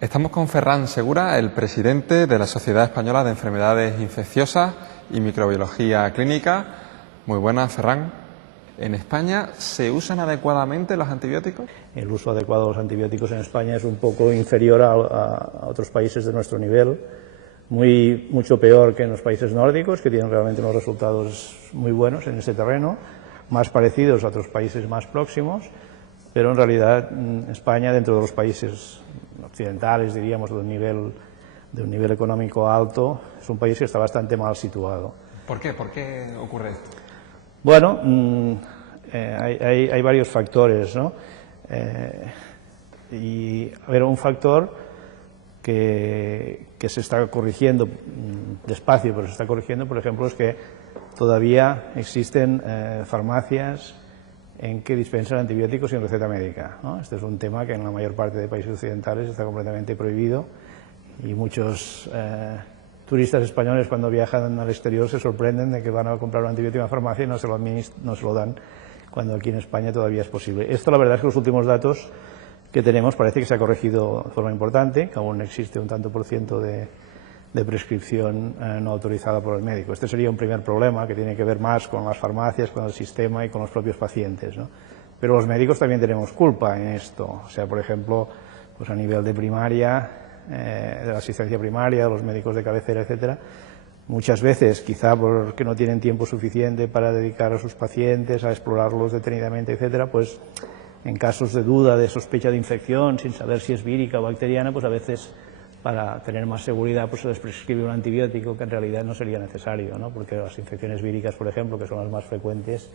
Estamos con Ferran Segura, el presidente de la Sociedad Española de Enfermedades Infecciosas y Microbiología Clínica. Muy buenas, Ferran. ¿En España se usan adecuadamente los antibióticos? El uso adecuado de los antibióticos en España es un poco inferior a otros países de nuestro nivel, mucho peor que en los países nórdicos, que tienen realmente unos resultados muy buenos en ese terreno, más parecidos a otros países más próximos, pero en realidad España, dentro de los países occidentales, diríamos, de un nivel económico alto, es un país que está bastante mal situado. ¿Por qué? ¿Por qué ocurre esto? Bueno, hay varios factores, ¿no? Y a ver, un factor que se está corrigiendo despacio, pero se está corrigiendo, por ejemplo, es que todavía existen farmacias en que dispensan antibióticos sin receta médica, ¿no? Este es un tema que en la mayor parte de países occidentales está completamente prohibido y muchos turistas españoles cuando viajan al exterior se sorprenden de que van a comprar un antibiótico en la farmacia y no se lo dan, cuando aquí en España todavía es posible. Esto, la verdad es que los últimos datos que tenemos parece que se ha corregido de forma importante, que aún existe un tanto por ciento de prescripción no autorizada por el médico. Este sería un primer problema que tiene que ver más con las farmacias, con el sistema y con los propios pacientes, ¿no? Pero los médicos también tenemos culpa en esto. O sea, por ejemplo, pues a nivel de primaria, de la asistencia primaria, de los médicos de cabecera, etcétera, muchas veces, quizá porque no tienen tiempo suficiente para dedicar a sus pacientes, a explorarlos detenidamente, etcétera, pues en casos de duda, de sospecha de infección, sin saber si es vírica o bacteriana, pues a veces, para tener más seguridad, pues se les prescribe un antibiótico que en realidad no sería necesario, ¿no? Porque las infecciones víricas, por ejemplo, que son las más frecuentes,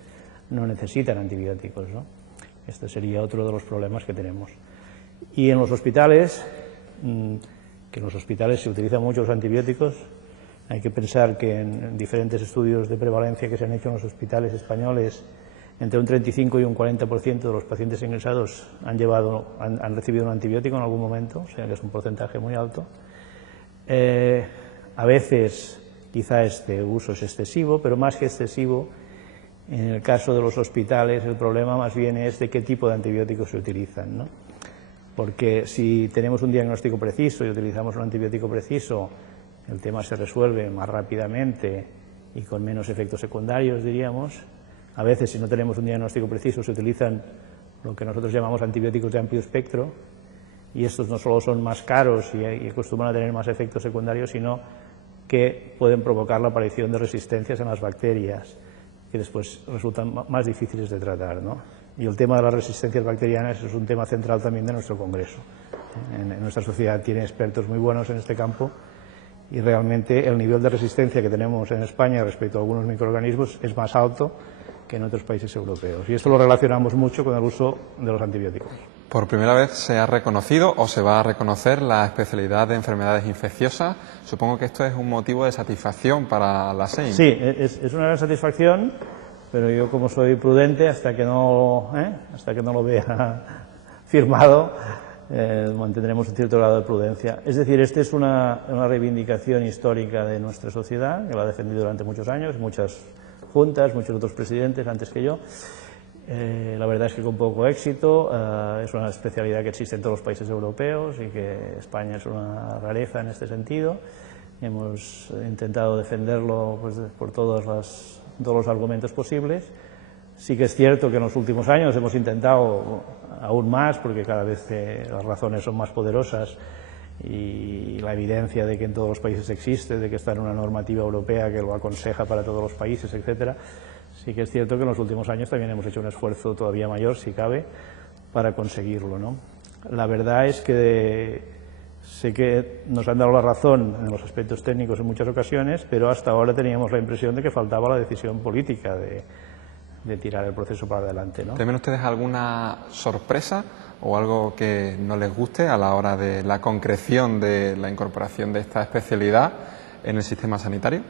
no necesitan antibióticos, ¿no? Este sería otro de los problemas que tenemos. Y en los hospitales, que en los hospitales se utilizan mucho los antibióticos, hay que pensar que en diferentes estudios de prevalencia que se han hecho en los hospitales españoles, entre un 35 y un 40% de los pacientes ingresados han recibido un antibiótico en algún momento, o sea que es un porcentaje muy alto. A veces quizá este uso es excesivo, pero más que excesivo, en el caso de los hospitales el problema más bien es de qué tipo de antibióticos se utilizan, ¿no? Porque si tenemos un diagnóstico preciso y utilizamos un antibiótico preciso, el tema se resuelve más rápidamente y con menos efectos secundarios, diríamos. A veces, si no tenemos un diagnóstico preciso, se utilizan lo que nosotros llamamos antibióticos de amplio espectro, y estos no solo son más caros y acostumbran a tener más efectos secundarios, sino que pueden provocar la aparición de resistencias en las bacterias, que después resultan más difíciles de tratar, ¿no? Y el tema de las resistencias bacterianas es un tema central también de nuestro Congreso. En nuestra sociedad tiene expertos muy buenos en este campo, y realmente el nivel de resistencia que tenemos en España respecto a algunos microorganismos es más alto que en otros países europeos. Y esto lo relacionamos mucho con el uso de los antibióticos. Por primera vez se ha reconocido o se va a reconocer la especialidad de enfermedades infecciosas. Supongo que esto es un motivo de satisfacción para la SEIM. Sí, es una gran satisfacción, pero yo, como soy prudente, hasta que no lo vea firmado, mantendremos un cierto grado de prudencia. Es decir, esta es una reivindicación histórica de nuestra sociedad, que la ha defendido durante muchos años, muchas juntas, muchos otros presidentes antes que yo. La verdad es que con poco éxito. Es una especialidad que existe en todos los países europeos y que España es una rareza en este sentido. Hemos intentado defenderlo, pues, por todos los argumentos posibles. Sí que es cierto que en los últimos años hemos intentado aún más, porque cada vez las razones son más poderosas y la evidencia de que en todos los países existe, de que está en una normativa europea que lo aconseja para todos los países, etcétera. Sí que es cierto que en los últimos años también hemos hecho un esfuerzo todavía mayor, si cabe, para conseguirlo, ¿no? La verdad es que sé que nos han dado la razón en los aspectos técnicos en muchas ocasiones, pero hasta ahora teníamos la impresión de que faltaba la decisión política de tirar el proceso para adelante, ¿no? ¿Temen ustedes alguna sorpresa o algo que no les guste a la hora de la concreción de la incorporación de esta especialidad en el sistema sanitario?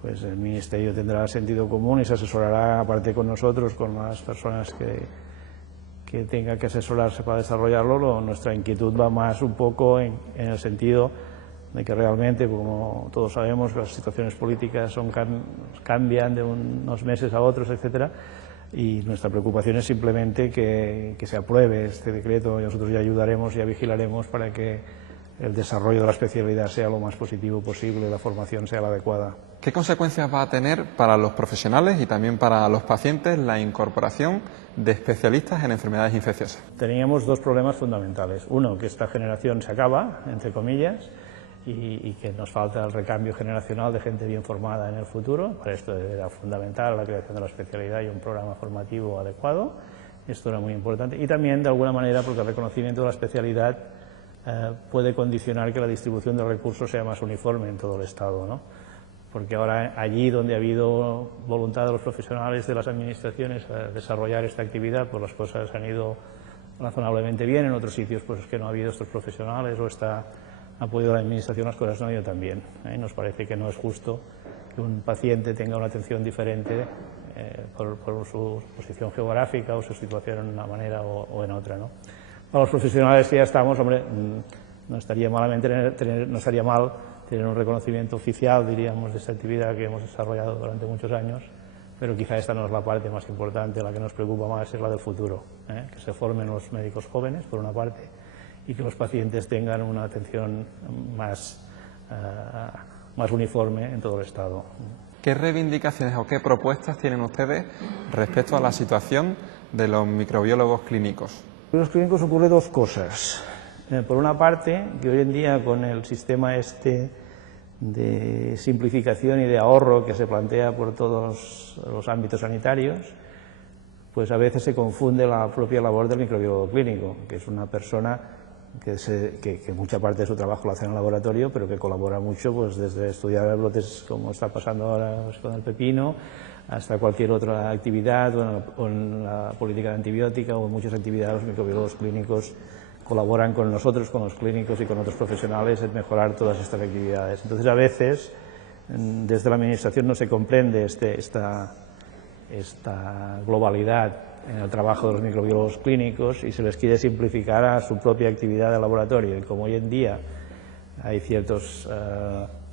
Pues el Ministerio tendrá sentido común y se asesorará, aparte con nosotros, con las personas que tengan que asesorarse para desarrollarlo. Nuestra inquietud va más un poco en el sentido de que realmente, como todos sabemos, las situaciones políticas cambian de unos meses a otros, etcétera. y nuestra preocupación es simplemente que se apruebe este decreto y nosotros ya ayudaremos, ya vigilaremos para que el desarrollo de la especialidad sea lo más positivo posible, la formación sea la adecuada. ¿Qué consecuencias va a tener para los profesionales y también para los pacientes la incorporación de especialistas en enfermedades infecciosas? Teníamos dos problemas fundamentales. Uno, que esta generación se acaba, entre comillas, y que nos falta el recambio generacional de gente bien formada en el futuro. Para esto era fundamental la creación de la especialidad y un programa formativo adecuado. Esto era muy importante. Y también, de alguna manera, porque el reconocimiento de la especialidad puede condicionar que la distribución de recursos sea más uniforme en todo el Estado, ¿no? Porque ahora allí donde ha habido voluntad de los profesionales de las administraciones a desarrollar esta actividad, pues las cosas han ido razonablemente bien. En otros sitios pues es que no ha habido estos profesionales o ha podido la administración, las cosas no han ido tan bien. Nos parece que no es justo que un paciente tenga una atención diferente por su posición geográfica o su situación en una manera o en otra, ¿no? Para los profesionales que ya estamos, hombre, no estaría mal tener un reconocimiento oficial, diríamos, de esta actividad que hemos desarrollado durante muchos años, pero quizá esta no es la parte más importante. La que nos preocupa más es la del futuro, que se formen los médicos jóvenes, por una parte, y que los pacientes tengan una atención más uniforme en todo el Estado. ¿Qué reivindicaciones o qué propuestas tienen ustedes respecto a la situación de los microbiólogos clínicos? En los clínicos ocurre dos cosas. Por una parte, que hoy en día con el sistema de simplificación y de ahorro que se plantea por todos los ámbitos sanitarios, pues a veces se confunde la propia labor del microbiólogo clínico, que es una persona que mucha parte de su trabajo lo hace en el laboratorio, pero que colabora mucho, pues desde estudiar brotes como está pasando ahora pues, con el pepino, hasta cualquier otra actividad, o en la política de antibiótica o en muchas actividades. Los microbiólogos clínicos colaboran con nosotros, con los clínicos y con otros profesionales en mejorar todas estas actividades. Entonces, a veces, desde la Administración no se comprende esta globalidad en el trabajo de los microbiólogos clínicos y se les quiere simplificar a su propia actividad de laboratorio. Y como hoy en día hay ciertos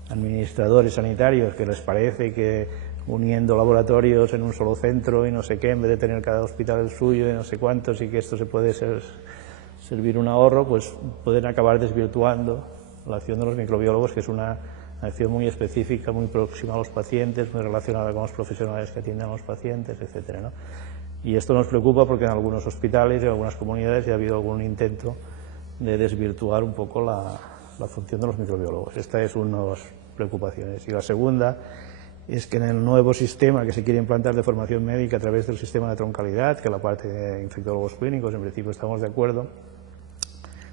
administradores sanitarios que les parece que uniendo laboratorios en un solo centro y no sé qué, en vez de tener cada hospital el suyo y no sé cuántos, y que esto se puede servir un ahorro, pues pueden acabar desvirtuando la acción de los microbiólogos, que es una acción muy específica, muy próxima a los pacientes, muy relacionada con los profesionales que atienden a los pacientes, etcétera, ¿no? Y esto nos preocupa porque en algunos hospitales y en algunas comunidades ya ha habido algún intento de desvirtuar un poco la función de los microbiólogos. Esta es una de las preocupaciones. Y la segunda es que en el nuevo sistema que se quiere implantar de formación médica a través del sistema de troncalidad, que la parte de infectólogos clínicos, en principio estamos de acuerdo,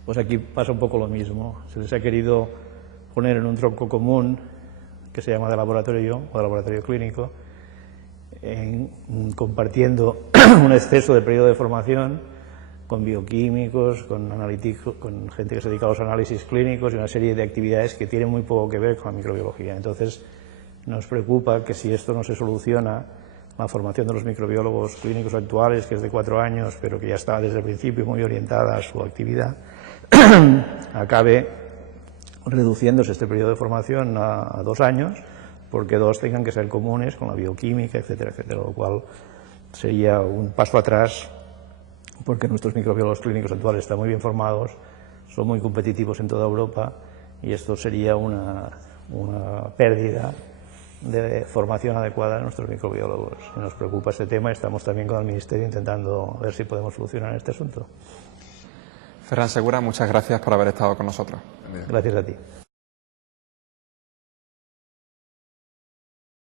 pues aquí pasa un poco lo mismo. Se les ha querido poner en un tronco común que se llama de laboratorio o de laboratorio clínico, compartiendo un exceso de periodo de formación con bioquímicos, con analíticos, con gente que se dedica a los análisis clínicos y una serie de actividades que tienen muy poco que ver con la microbiología. Entonces, nos preocupa que si esto no se soluciona, la formación de los microbiólogos clínicos actuales, que es de 4 años, pero que ya está desde el principio muy orientada a su actividad, acabe reduciéndose este periodo de formación a 2 años, porque 2 tengan que ser comunes con la bioquímica, etcétera, etcétera, lo cual sería un paso atrás, porque nuestros microbiólogos clínicos actuales están muy bien formados, son muy competitivos en toda Europa, y esto sería una pérdida de formación adecuada de nuestros microbiólogos. Nos preocupa este tema y estamos también con el Ministerio intentando ver si podemos solucionar este asunto. Ferran Segura, muchas gracias por haber estado con nosotros. Gracias a ti.